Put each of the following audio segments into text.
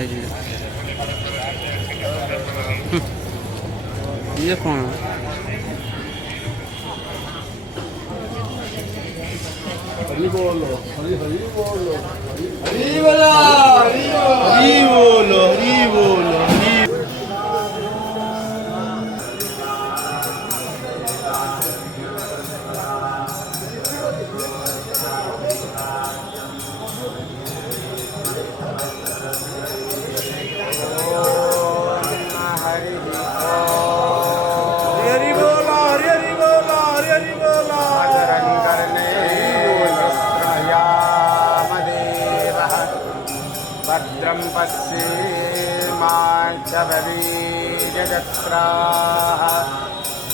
ଖାଇଯିବେ। ଇଏ କ'ଣ हरि बोल हरि हरि बोल हरि बोलो हरि बोलो हरि बोलो हरि। भद्रं पश्येमाचवीर्यजत्राः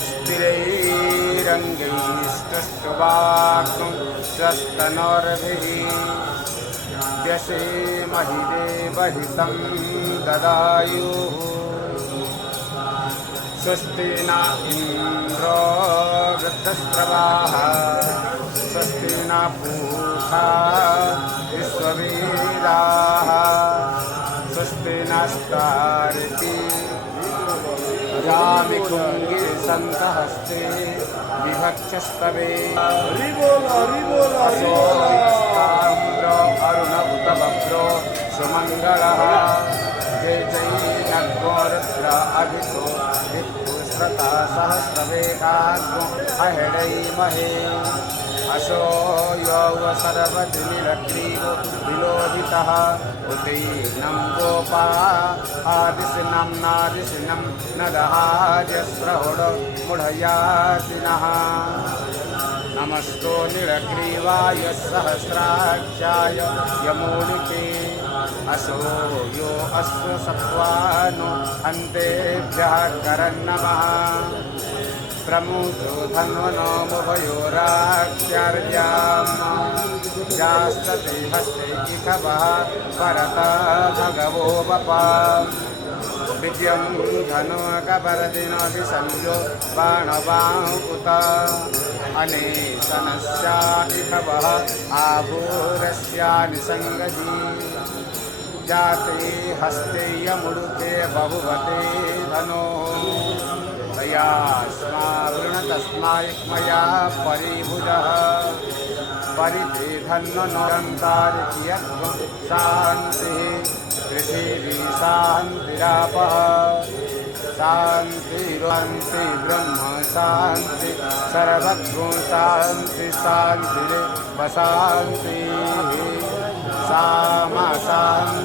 स्थिरैरङ्गैस्तुष्टुवाक्नुं स्वस्तनोर्भिः व्यसेमहि देवहितं ददायुः स्वस्ति न इन्द्रो वृद्धस्रवाः स्वस्ति न पूषा विश्ववेदाः स्वस्ति नस्तारिति रामिकुङ्गिरिसन्तहस्ते विभक्षस्तवे असोस्ताम्रो अरुणभुतभद्रो सुमङ्गलः जय जय नग्नोरुद्र अभितो विपुश्रता सहस्रवेगाग्नो अहेडैमहे असो यो सर्वदिनिरग्रीवो विलोहितः उतीर्णं गोपा आदिशिनं नादिशिनं नदहार्यस्रहुडो मुढयातिनः नमस्तो निरग्रीवाय सहस्राक्षाय यमोनिके असो यो अश्वसत्त्वानो अन्तेभ्यः करन्नमः प्रमुचो धन्वनो मुभयोराक्षर्याम् जास्तते हस्ते इखवः परता भगवो वपा विद्यं धनुकवरदिनो विसंयो बाणवाहुत अनेशनस्या इखवः आभूरस्यानि सङ्गजी जाते हस्ते यमुडुते बहुवते धनो तया स्मावृणतस्माय मया परिभुजः परिते धन्वनोरन्तारियत्वं शान्तिः पृथिवी शान्तिरापः शान्तिर्शान्ति ब्रह्म शान्ति सर्वत्रो शान्ति शान्तिरेव शान्तिः सा मा शान्ति।